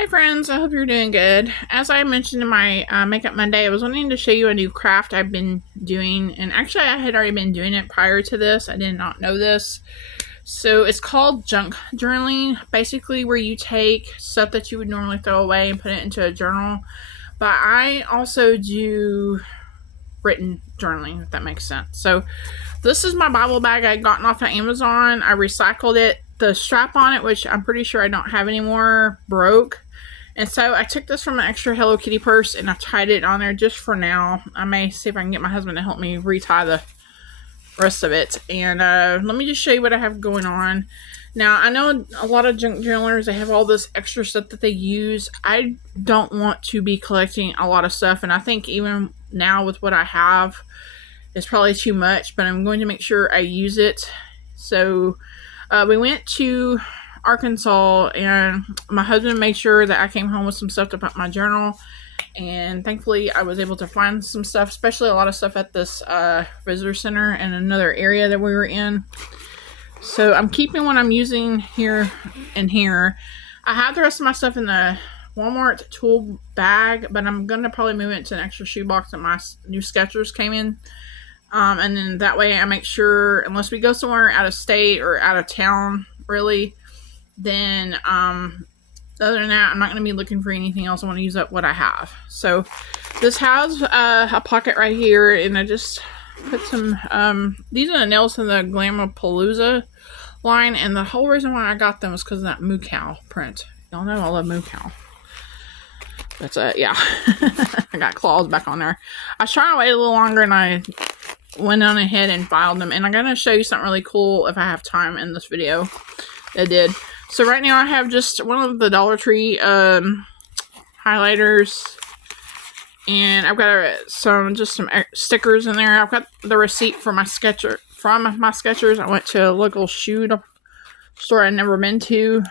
Hi friends, I hope you're doing good. As I mentioned in my Makeup Monday, I was wanting to show you a new craft I've been doing, and actually I had already been doing it prior to this. I did not know this. So it's called junk journaling, basically where you take stuff that you would normally throw away and put it into a journal. But I also do written journaling, if that makes sense. So this is my Bible bag I gotten off of Amazon. I recycled it. The strap on it, which I'm pretty sure I don't have anymore, broke. And so I took this from an extra Hello Kitty purse and I tied it on there just for now. I may see if I can get my husband to help me retie the rest of it. And let me just show you what I have going on. Now, I know a lot of junk journalers, they have all this extra stuff that they use. I don't want to be collecting a lot of stuff. And I think even now with what I have, it's probably too much. But I'm going to make sure I use it. So we went to Arkansas, and my husband made sure that I came home with some stuff to put in my journal. And thankfully, I was able to find some stuff, especially a lot of stuff at this visitor center and another area that we were in. So I'm keeping what I'm using here and here. I have the rest of my stuff in the Walmart tool bag, but I'm going to probably move it to an extra shoebox that my new Skechers came in. And then that way I make sure, unless we go somewhere out of state or out of town, really, then other than that, I'm not going to be looking for anything else. I want to use up what I have. So this has a pocket right here, and I just put some, these are the nails from the Glamapalooza line, and the whole reason why I got them was because of that Moo Cow print. Y'all know I love Moo Cow. That's yeah. I got claws back on there. I was trying to wait a little longer, and I went on ahead and filed them. And I'm going to show you something really cool if I have time in this video. I did. So right now I have just one of the Dollar Tree highlighters. And I've got some stickers in there. I've got the receipt for my Skechers. I went to a local shoe store I'd never been to.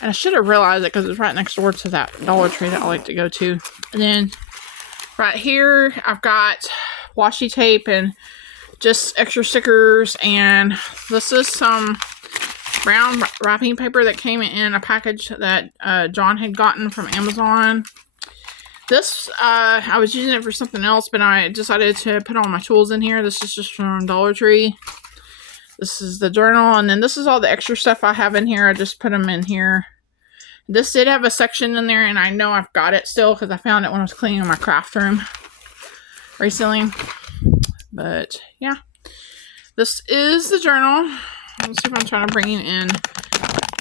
And I should have realized it because it's right next door to that Dollar Tree that I like to go to. And then right here, I've got washi tape and just extra stickers. And this is some brown wrapping paper that came in a package that John had gotten from Amazon. This, I was using it for something else, but I decided to put all my tools in here. This is just from Dollar Tree. This is the journal, and then this is all the extra stuff I have in here. I just put them in here. This did have a section in there, and I know I've got it still because I found it when I was cleaning my craft room recently. But, yeah. This is the journal. Let's see if I'm trying to bring it in.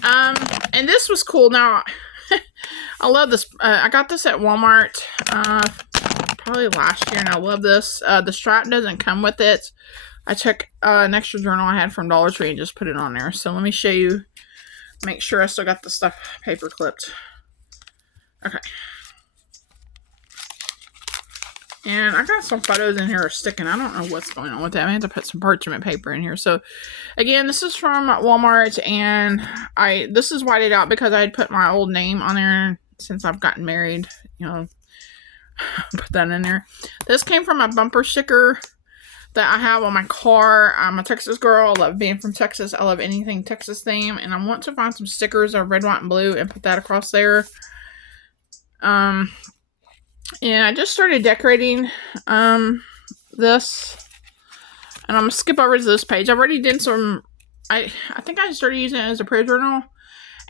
And this was cool. Now, I love this. I got this at Walmart probably last year, and I love this. The strap doesn't come with it. I took an extra journal I had from Dollar Tree and just put it on there. So let me show you. Make sure I still got the stuff paper clipped. Okay. And I got some photos in here sticking. I don't know what's going on with that. I had to put some parchment paper in here. So, again, this is from Walmart, and this is whited out because I had put my old name on there since I've gotten married. You know, put that in there. This came from a bumper sticker that I have on my car. I'm a Texas girl. I love being from Texas. I love anything Texas theme, and I want to find some stickers of red, white, and blue and put that across there. And I just started decorating this. And I'm going to skip over to this page. I've already did some... I think I started using it as a prayer journal.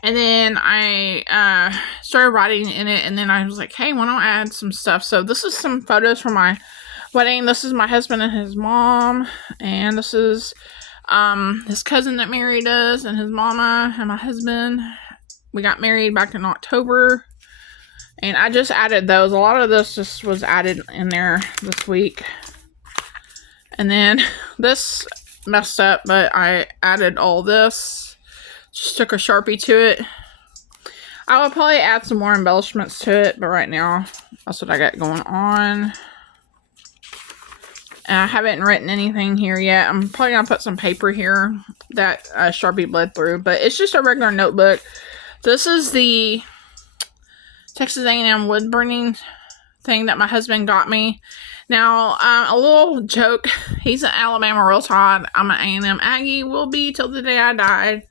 And then I started writing in it. And then I was like, hey, why don't I add some stuff? So this is some photos from my wedding. This is my husband and his mom. And this is his cousin that married us. And his mama and my husband. We got married back in October. And I just added those. A lot of this just was added in there this week. And then this messed up, but I added all this. Just took a Sharpie to it. I will probably add some more embellishments to it, but right now, that's what I got going on. And I haven't written anything here yet. I'm probably going to put some paper here that Sharpie bled through, but it's just a regular notebook. This is the Texas A&M wood burning thing that my husband got me. Now, a little joke. He's an Alabama Roll Tide. I'm an A&M Aggie. Will be till the day I die.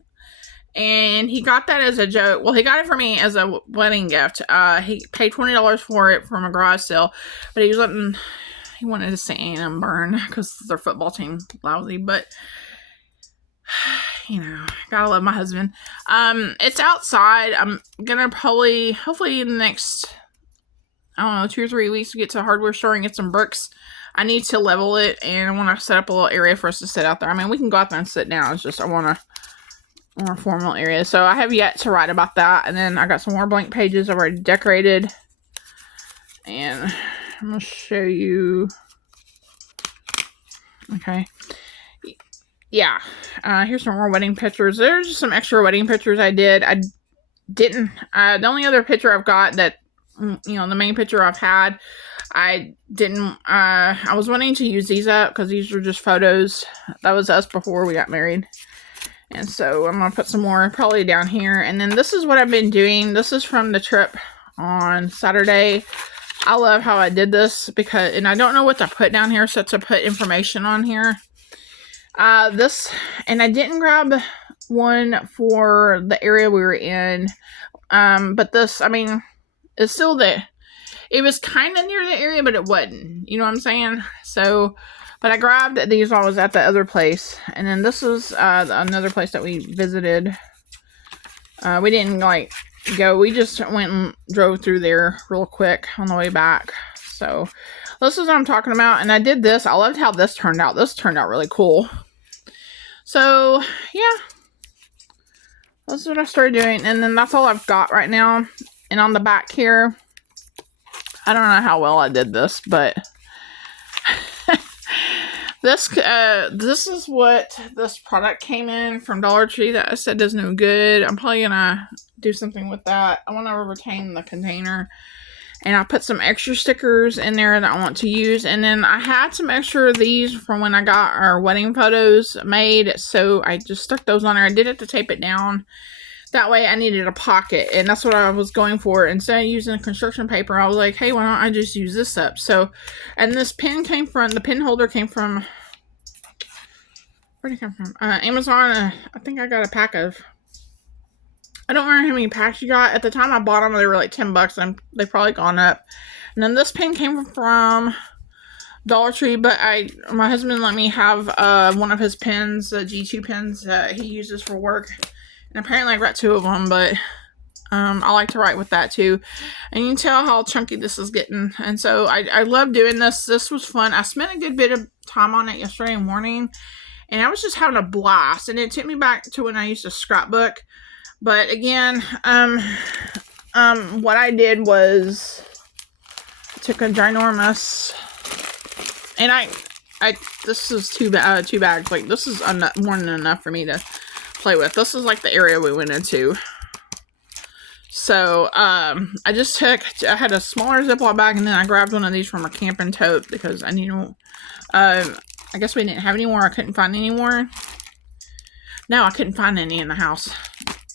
And he got that as a joke. Well, he got it for me as a wedding gift. He paid $20 for it from a garage sale, but he wanted to see A&M burn because their football team lousy. But gotta love my husband. It's outside. I'm gonna hopefully in the next, I don't know, 2 or 3 weeks, get to a hardware store and get some bricks. I need to level it, and I want to set up a little area for us to sit out there. I mean, we can go out there and sit down. It's just I want a more formal area. So I have yet to write about that. And then I got some more blank pages I've already decorated. And I'm going to show you. Okay. Yeah. Here's some more wedding pictures. There's just some extra wedding pictures I did. The only other picture I've got that, the main picture I've had, I didn't, I was wanting to use these up because these were just photos. That was us before we got married. And so I'm going to put some more probably down here. And then this is what I've been doing. This is from the trip on Saturday. I love how I did this and I don't know what to put down here. So to put information on here. And I didn't grab one for the area we were in. But this, I mean, it's still there. It was kind of near the area, but it wasn't. You know what I'm saying? So, but I grabbed these while I was at the other place. And then this was another place that we visited. We didn't go. We just went and drove through there real quick on the way back. So this is what I'm talking about. And I did this. I loved how this turned out. This turned out really cool. So, yeah. That's what I started doing. And then that's all I've got right now. And on the back here, I don't know how well I did this, but this is what this product came in from Dollar Tree that I said does no good. I'm probably gonna do something with that. I want to retain the container, and I put some extra stickers in there that I want to use. And then I had some extra of these from when I got our wedding photos made, so I just stuck those on there. I did it to tape it down. That way I needed a pocket, and that's what I was going for. Instead of using construction paper, I was like, hey, why don't I just use this up? So, and this pen the pen holder came from, where'd it come from? Amazon. I think I got a pack of, I don't remember how many packs you got. At the time I bought them, they were like $10, and they've probably gone up. And then this pen came from Dollar Tree, but my husband let me have one of his pens, the G2 pens that he uses for work. And apparently I got 2 of them, but I like to write with that too. And you can tell how chunky this is getting. And so I love doing this. This was fun. I spent a good bit of time on it yesterday morning. And I was just having a blast. And it took me back to when I used to scrapbook. But again, what I did was took a ginormous, and this is two bags. Like, this is more than enough for me to play with. This is like the area we went into. So I had a smaller Ziploc bag, and then I grabbed one of these from a camping tote because I needed. I guess we didn't have any more. I couldn't find any more. No, I couldn't find any in the house.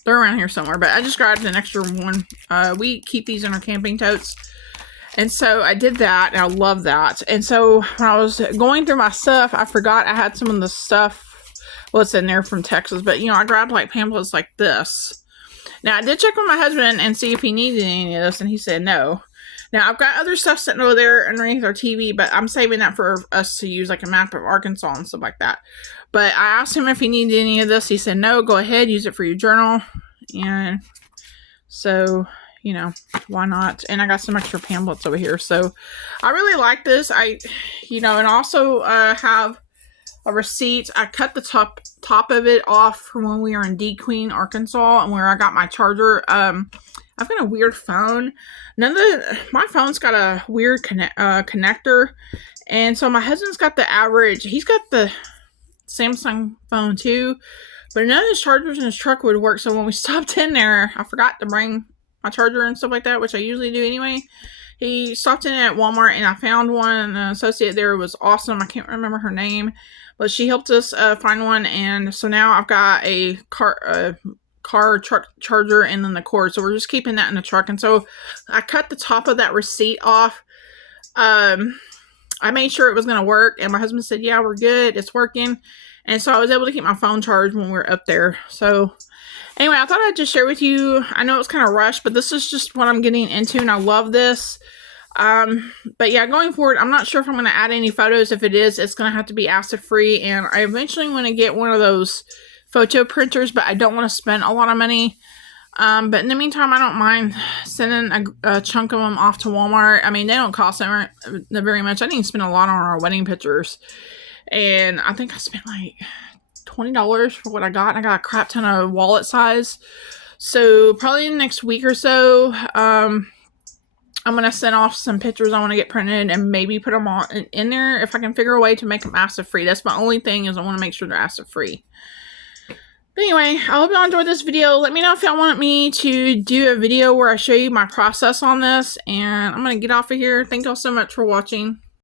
They're around here somewhere, but I just grabbed an extra one. We keep these in our camping totes. And so I did that, and I love that. And so when I was going through my stuff, I forgot I had some of the stuff. Well, it's in there from Texas, but I grabbed like pamphlets like this. Now, I did check with my husband and see if he needed any of this, and he said no. Now, I've got other stuff sitting over there underneath our TV, but I'm saving that for us to use, like a map of Arkansas and stuff like that. But I asked him if he needed any of this. He said, no, go ahead, use it for your journal. And so, why not? And I got some extra pamphlets over here. So I really like this. And also have a receipt. I cut the top of it off from when we were in DeQueen, Arkansas, and where I got my charger. I've got a weird phone. My phone's got a weird connector. And so my husband's got the average. He's got the Samsung phone too. But none of his chargers in his truck would work. So when we stopped in there, I forgot to bring my charger and stuff like that, which I usually do anyway. He stopped in at Walmart, and I found one. And the associate there was awesome. I can't remember her name, but she helped us find one. And so now I've got a car truck charger and then the cord. So we're just keeping that in the truck. And so I cut the top of that receipt off. I made sure it was going to work. And my husband said, yeah, we're good. It's working. And so I was able to keep my phone charged when we were up there. So anyway, I thought I'd just share with you. I know it's kind of rushed, but this is just what I'm getting into, and I love this. But yeah, going forward, I'm not sure if I'm going to add any photos. If it is, it's going to have to be acid free, and I eventually want to get one of those photo printers, but I don't want to spend a lot of money. But in the meantime, I don't mind sending a chunk of them off to Walmart. I mean, they don't cost them very much. I didn't spend a lot on our wedding pictures, and I think I spent like $20 for what I got, and I got a crap ton of wallet size. So probably in the next week or so, I'm going to send off some pictures I want to get printed and maybe put them on in there if I can figure a way to make them acid free. That's my only thing, is I want to make sure they're acid free. But anyway, I hope y'all enjoyed this video. Let me know if y'all want me to do a video where I show you my process on this. And I'm going to get off of here. Thank y'all so much for watching.